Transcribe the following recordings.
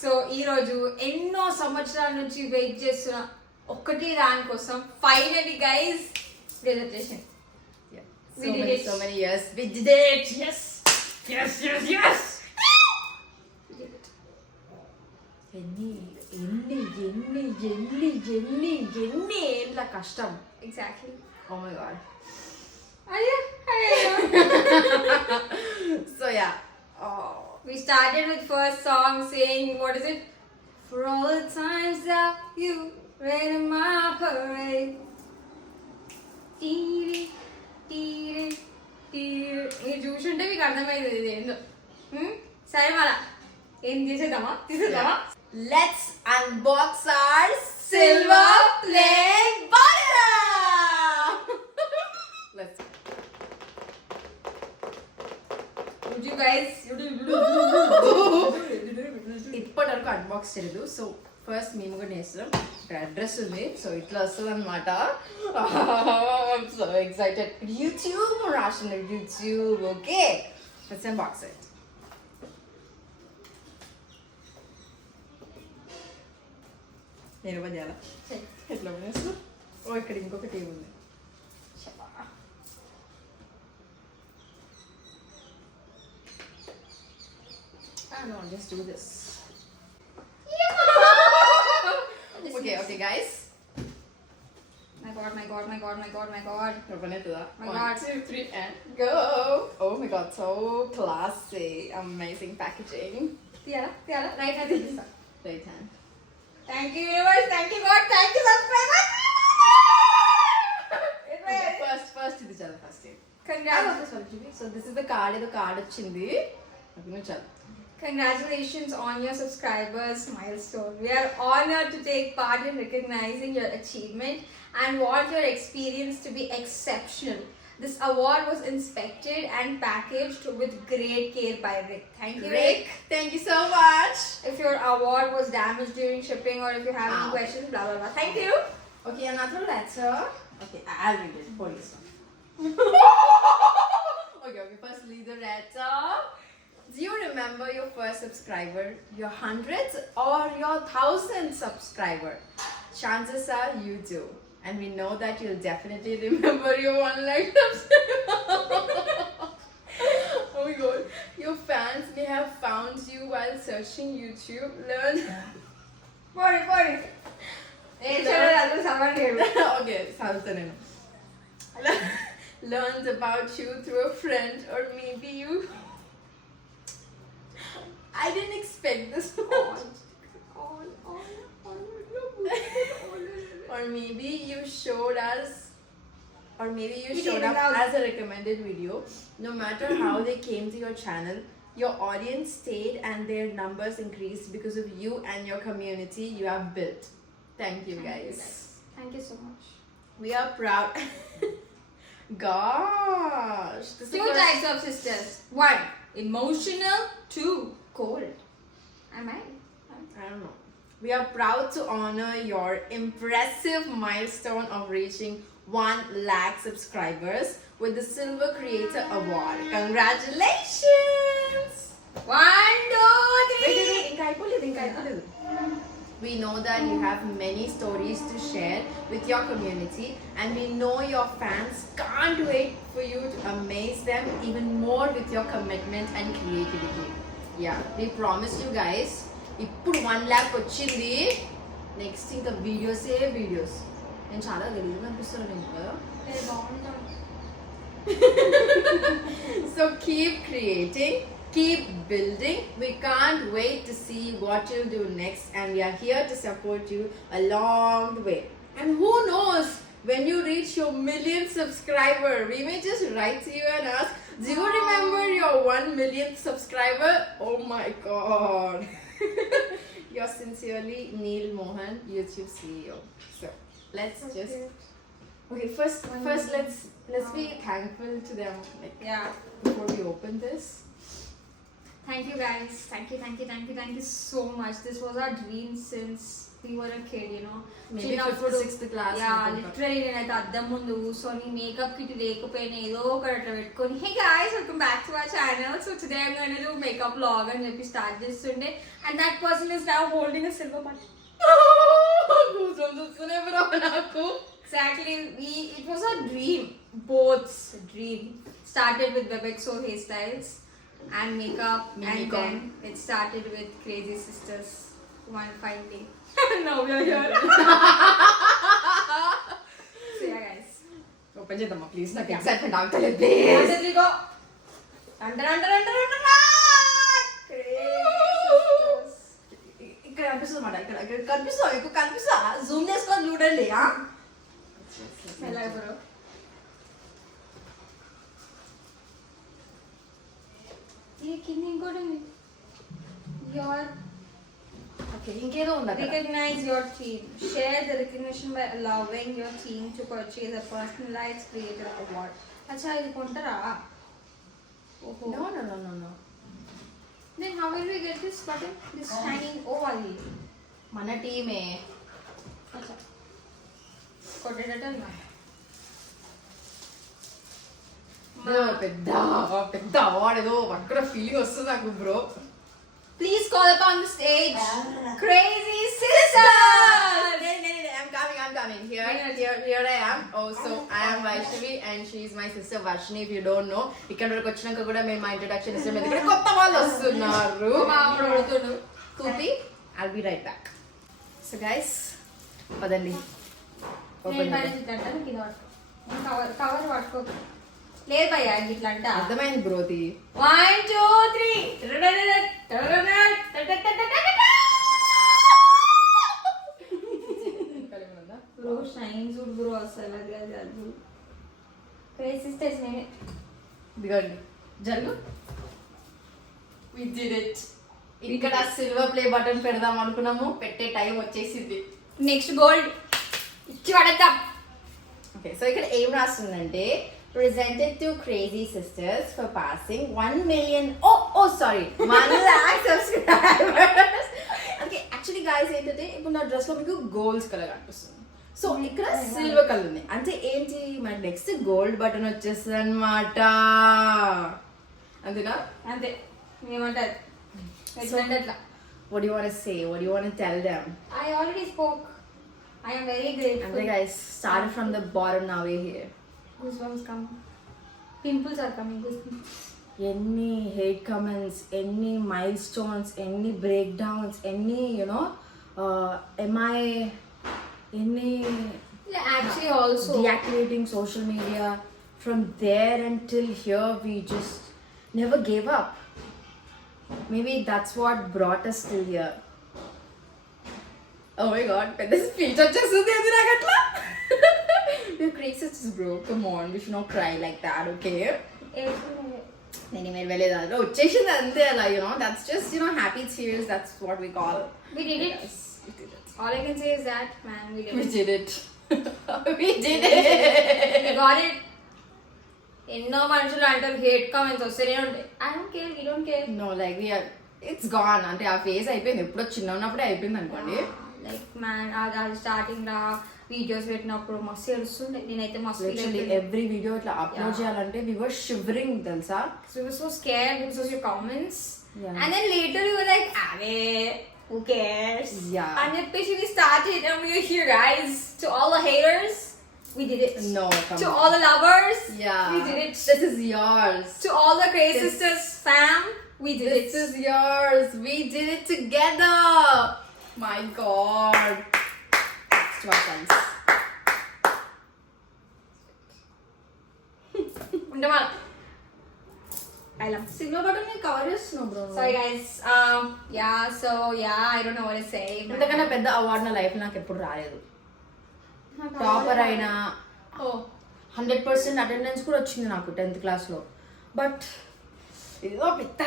సో ఈరోజు ఎన్నో సంవత్సరాల నుంచి వెయిట్ చేస్తున్న ఒక్కటి దాని కోసం finally guys registration. So many years. We did it. Yes. ఎన్ని ఏళ్ళ కష్టం. ఎగ్జాక్ట్లీ. Oh my god. అయ్యో So yeah. We started with first song saying, what is it? For all the times that you rain in my parade. Teere, teere, teere. మీరు చూసుంటే మీకు అర్థమైంది ఇది ఏందో. సరే మళ్ళా ఏం తీసేద్దామా? Let's unbox our silver play banana. Let's. Would you guys? ఇప్పటివరకు అన్బాక్స్ చేయలేదు. సో ఫస్ట్ మేము కూడా నేస్తాం. ఇక్కడ అడ్రస్ ఉంది. సో ఇట్లా వస్తుంది అనమాట. So excited. యూట్యూబ్ రాసిన YouTube. Okay, let's unbox it. నేను చేయాలా? ఎట్లా పడేస్తా? ఓ ఇక్కడ ఇంకొకటి ఉంది. No, just do this. Okay, guys. My god. Open it. My god. 1, 2, 3, and go. Oh my god, so classy. Amazing packaging. Tiara, right hand this one. Right hand. Thank you universe, thank you God, thank you subscribers. First ఇది చాలా first. Congrats. So this is the card. ఇది card వచ్చింది. అప్పుడు చాలు. Congratulations on your subscribers milestone. We are honored to take part in recognizing your achievement and want your experience to be exceptional. This award was inspected and packaged with great care by Rick. Thank you, Rick. Thank you so much. If your award was damaged during shipping or if you have any questions, blah blah blah. Thank you. Okay, another letter. Okay, I'll read it for you. Okay, first read the letter. Do you remember your first subscriber, your 100th or your 1000th subscriber? Chances are you do. And we know that you'll definitely remember your 1 lakh subscriber. Oh my god. Your fans may have found you while searching YouTube. Learn. Sorry. Okay, Saltanenu. Learned about you through a friend, or maybe you. I didn't expect this. Or maybe you showed us, as a recommended video. No matter how they came to your channel, your audience stayed and their numbers increased because of you and your community you have built. Thank you guys. Thank you so much. We are proud. Gosh. Two types of sisters. 1, emotional. 2, cold. Am I? I don't know. We are proud to honor your impressive milestone of reaching 1 lakh subscribers with the Silver Creator Award. Congratulations! 1, 2, 3. Wait. We know that you have many stories to share with your community, and we know your fans can't wait for you to amaze them even more with your commitment and creativity. Yeah, we promise you guys. ఇప్పుడు 1 lakh వచ్చింది. నెక్స్ట్ ఇంకా వీడియోసే వీడియోస్. నేను చాలా గలీజ్గా అనిపిస్తున్నాను ఇంకా. So keep creating, keep building. We can't wait to see what you'll do next, and we are here to support you along the way. And who knows, when you reach your 1 millionth subscriber, we may just write to you and ask, do you remember your 1 millionth subscriber? Oh my god. Yours sincerely, Neil Mohan, YouTube CEO. So let's just first let's be thankful to them, like, Yeah. before we open this. Thank you guys. Thank you so much. This was our dream since we were a kid, you know. Maybe 5th, 6th class. Yeah, literally నేనైతే అద్దం ముందు కూర్చొని makeup kit లేకపోయినా ఏదో ఒకటి అట్లా పెట్టుకొని హే guys, welcome back to our channel. So today I'm going to do makeup vlog అని చెప్పి స్టార్ట్ చేస్తుండే, and that person is now holding a silver button. Exactly, it was a dream, both dream. Started with Bebexo hairstyles and makeup, and then it started with Crazy Sisters one fine day. Now we are here. So yeah guys, open చేద్దామా please, నాకు excitement ఆగుతలేదు please. we go. Under. ఇక్కడ కనిపిస్తుంది మాట, ఇక్కడ కనిపిస్తా, ఎక్కువ కనిపిస్తా, జూమ్ చేసుకొని చూడండి. ఎలా బ్రో? ये కింద ఇంకోటి ఉంది. Your ఓకే, ఇంకేదో ఉంది అక్కడ. recognize your team. Share the recognition by allowing your team to purchase a personalized creator award. अच्छा ఇది కొంటారా? ఓహో. No. Then how will we get this button? This shining ఓవాలి. మన టీమే. अच्छा. కొట్టేటట్టన్నా. పెద్ద అవార్డు ఏదో అక్కడ ఫీలింగ్ వస్తుంది నాకు bro. Please call up on the stage. Crazy Sisters. I'm coming. Here I am. Oh, so I am Vaishnavi and she is my sister Varshini. If you don't know, ఇక్కడ వరకు వచ్చినాక కూడా మేము మా ఇంట్రడక్షన్ ఇస్తాం, ఎందుకంటే కొత్త వాళ్ళు వస్తున్నారు. కూపి, I'll be right back. So guys, పదండి. కవర్ పట్టుకో. లేదు భయ్యా ఇట్లా అంట. అర్థమైంది బ్రోది. 1 2 3 బ్రో షైన్ చూడు బ్రో, అసలు అది క్రేజీ సిస్టర్స్ నేనే. దిగండి, జరుగు. We did it. ఇక్కడ సిల్వర్ ప్లే బటన్ పెడదాం అనుకున్నాము, పెట్టే టైం వచ్చేసింది. నెక్స్ట్ గోల్డ్ ఇచ్చి పడతాం. ఓకే, సో ఇక్కడ ఏం రాస్తుందంటే presented to Crazy Sisters for passing 1 million 1 lakh subscribers. Okay, actually guys ఏంటంటే ఇప్పుడు నా డ్రెస్ లో మీకు గోల్డ్ కలర్ కనిపిస్తుంది, సో ఇక్కడ సిల్వర్ కలర్ ఉంది, అంటే ఏంటి మన నెక్స్ట్ గోల్డ్ బటన్ వచ్చేస్తుంది అనమాట. అంతేనా? అంతే. ఏమంటారు ఎట్లా? What do you want to say? What do you want to tell them? I already spoke. I am very grateful. And guys, started from the bottom, now we're here. Goosebumps come. Pimples are coming. Goosebumps. Any hate comments, any milestones, any breakdowns, any Actually also deactivating social media, from there until here we just never gave up. Maybe that's what brought us till here. Oh my god, this speech వచ్చేస్తుంది అది నాకు అట్లా. We're crazy sisters bro, come on, we should not cry like that, okay? నేను మీరు వెళ్ళేది అది వచ్చేసింది అంతే అలా, that's just happy tears, that's what we call. We did it. Yes, we did it. All I can say is that, man, we did it. We did it. We got it. ఎన్నో మనుషులు అంటారు hate comments వస్తేనే ఉంటాయి. I don't care, we don't care. No, like it's gone, అంటే ఆ ఫేజ్ అయిపోయింది, ఎప్పుడో చిన్న ఉన్నప్పుడే అయిపోయింది అనుకోండి. Like man, అది స్టార్టింగ్ లా వీడియోస్ పెట్టినప్పుడు మస్తు ఏడుస్తుండే, నేనైతే మస్తు ఎవ్రీ వీడియో ఇట్లా అప్లోడ్ చేయాలంటే we were shivering, తెలుసా? So we were so scared because of your comments. Yeah. And then later we were like, who cares? Yeah. And then we started and we are here, guys. To all the haters, we did it. No, come to on. all the lovers, Yeah, we did it. This is yours. To all the Crazy Sisters fam, we did it. This is yours. We did it together. My god. It's to our friends. I love Silver button ni cover chestunnam bro. Sorry guys. I don't know what to say. ఇంతకన్నా పెద్ద అవార్డు నా లైఫ్ నాకు ఎప్పుడు రాలేదు. టాపర్ అయినా 100% అటెండెన్స్ కూడా వచ్చింది నాకు 10th క్లాస్ లో, బట్ ఇదో పెద్ద.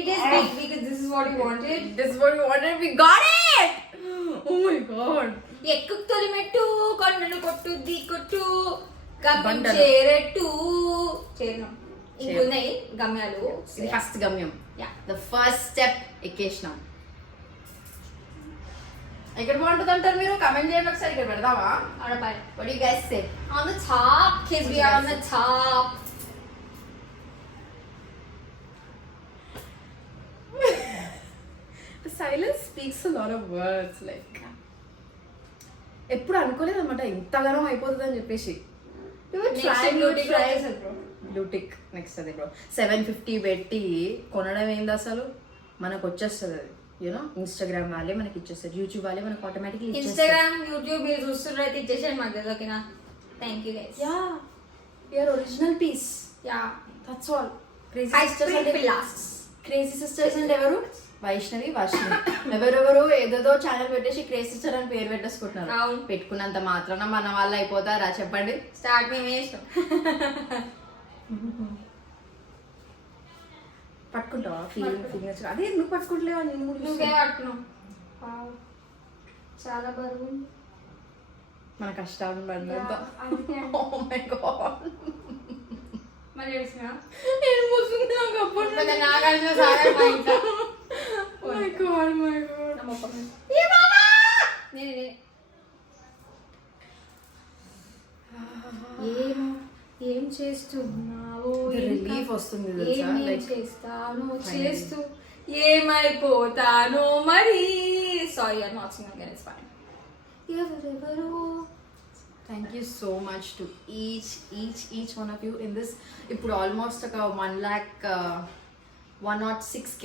It is big because this is what we wanted. This is what we wanted. We got it. Oh my god. ఎక్కు తొలిమెట్టు కొండలు కొట్టు ది కొట్టు గమ్యం బండలు. చేరేట్టు చేరినాం. ఇంకున్నాయి గమ్యాలు. ఇది ఫస్ట్ గమ్యం. Yeah. The first step ఎక్కేసినాం. ఎక్కడ బాగుంటుంది అంటారు మీరు? కమెంట్ చేయండి ఒకసారి. ఇక్కడ పెడదామా? Alright. What do you guys say? On the top, kids, we are on the top. The silence speaks a lot of words. Like ఎప్పుడు అనుకోలేదు అనమాట ఇంతగానం అయిపోతుంది అని చెప్పేసి. బ్లూటిక్ నెక్స్ట్ అది బ్రో 750 పెట్టి కొనడం ఏంది అసలు? మనకు వచ్చేస్తుంది అది. యూనో ఇన్స్టాగ్రామ్ వాళ్ళే మనకి ఇచ్చేస్తారు, యూట్యూబ్ వాళ్ళే మనకు ఆటోమేటిక్లీ ఇన్స్టాగ్రామ్ యూట్యూబ్ మీరు చూస్తున్నారు అయితే ఇచ్చేసాను మాకు తెలుసు. ఓకేనా? Thank you guys. Ya you're original piece. Ya that's all. Crazy crazy sisters అంటే ఎవరు? వైష్ణవి, వర్షిణి. ఎవరెవరు ఏదేదో ఛానల్ పెట్టేసి క్రేజీ సిస్టర్ అని పేరు పెట్టేసుకుంటున్నారు. పెట్టుకున్నంత మాత్రాన మన వాళ్ళు అయిపోతారా చెప్పండి? స్టార్ట్ మేమే ఇష్టం. పట్టుకుంటావా? ఫీలింగ్స్ అదే నువ్వు పట్టుకుంటలేవా? నేను నువ్వే పట్టుకున్నావు. చాలా బరువు మన కష్టాలు పడినంత. మరి తెలిసిన నేను ముసుగుంది నాకు అప్పుడు. నాగార్జున సాగర్ మా ఇంట్లో. My god my god. ఏం చేస్తున్నావు? రిలీఫ్ వస్తుంది చేస్తాను చేస్తూ ఏమైపోతాను మరి. Sorry I not singing again, it's fine. ఎవరెవరు. Thank you so much to each one of you in this. ఇప్పుడు ఆల్మోస్ట్ ఒక 106K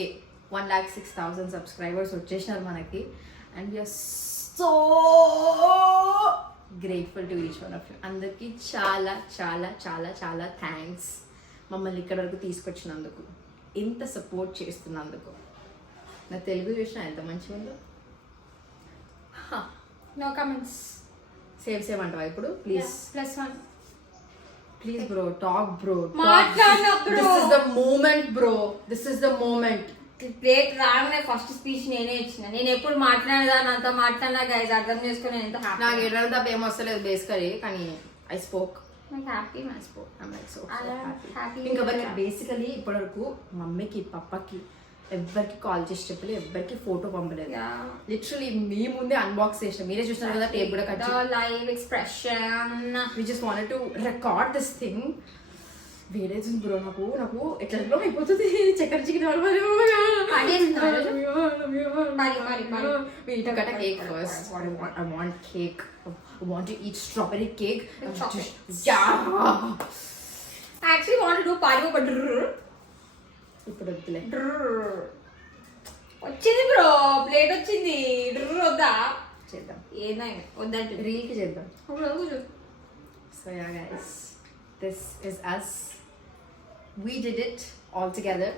106,000 సబ్స్క్రైబర్స్ వచ్చేసినారు మనకి. And we are so grateful to each one of you. అందరికీ చాలా చాలా చాలా చాలా థ్యాంక్స్ మమ్మల్ని ఇక్కడ వరకు తీసుకొచ్చినందుకు, ఇంత సపోర్ట్ చేస్తున్నందుకు. నా తెలుగు చూసిన ఎంత మంచిగా ఉందో. No comments. సేవ్ అంటావా ఇప్పుడు? Please +1. Please bro, talk bro. మాట్లాడనా bro? This is the moment bro, this is the moment. Plate రాగానే ఫస్ట్ స్పీచ్ నేనే ఇచ్చిన. నేను ఎప్పుడు మాట్లాడేదాన్ని, అంత మాట్లాడినా గైస్ అర్థం చేసుకుని నేను ఎంత హ్యాపీ. నాకు ఎడడం తప్ప ఏం వస్తలేదు బేసికలీ, కానీ ఐ స్పోక్. నాకు happy my spoke. I'm like so happy. ఇంకా బేసికలీ ఇప్పటివరకు మమ్మీకి పప్పకి ఎవ్వరికి కాల్ చేసి చెప్పలేదు, ఎవ్వరికి ఫోటో పంపలేదు. లిటరలీ మీ ముందే అన్బాక్స్ చేసిన, మీరే చూసినారు కదా టేప్ కూడా కట్ చేసి. Live expression. We just wanted to record this thing. వేరేది బ్రో, నాకు ఎట్లా అయిపోతుంది. చక్కెర chicken cake first. I want cake. I want to eat strawberry cake. Yeah. I actually want to do party, but ఇప్పుడు వద్దులే. వచ్చింది bro, plate వచ్చింది. వద్దా? చేద్దాం. ఏదైనా వద్దంటే రీల్కి చేద్దాం. So yeah guys, this is us. We did it all together.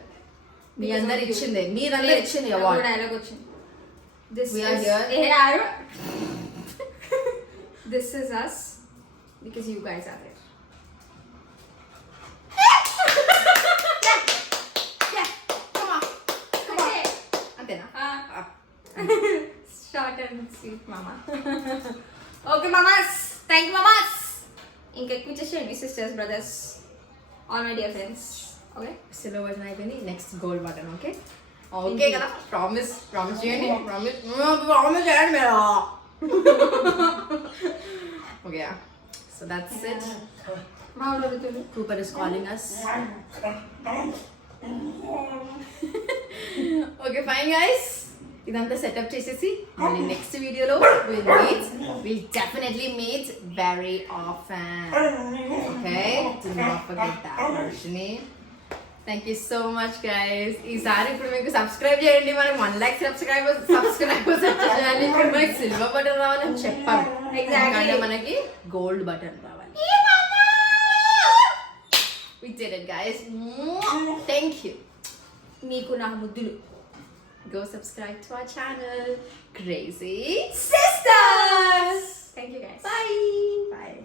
మీ అందరు ఇచ్చింది, మీరందరూ ఇచ్చింది అవార్డ్. డైలాగ్ వచ్చింది. We are here. This is us because you guys are there. Short and sweet, mama. Okay, mamas. Thank you, mamas. ఇంకా ఎక్కువ చేసేయండి sisters, brothers, all my dear friends. Okay, silver button అయిపోయింది, next gold button. Okay okay కదా? Promise చేయండి. Promise చేయండి మీరు. Okay, so that's it. మా ఊరు Cooper is calling us. Okay, fine guys. ఇదంతా సెటప్ చేసేసి మళ్ళీ నెక్స్ట్ వీడియోలో we'll definitely meet very often. Okay, do not forget that, Varshini. Thank you so much guys. ఈసారి ఇప్పుడు మీకు సబ్స్క్రైబ్ చేయండి. మనకి 1 lakh సబ్స్క్రైబర్స్ వచ్చేయాలి. ఇప్పుడు మనకి సిల్వర్ బటన్ రావాలని చెప్పాము. ఎగ్జాక్ట్లీ మనకి గోల్డ్ బటన్ రావాలి. We did it guys. Thank you. మీకు నా ముద్దులు. Go subscribe to our channel, Crazy Sisters. Thank you guys. Bye.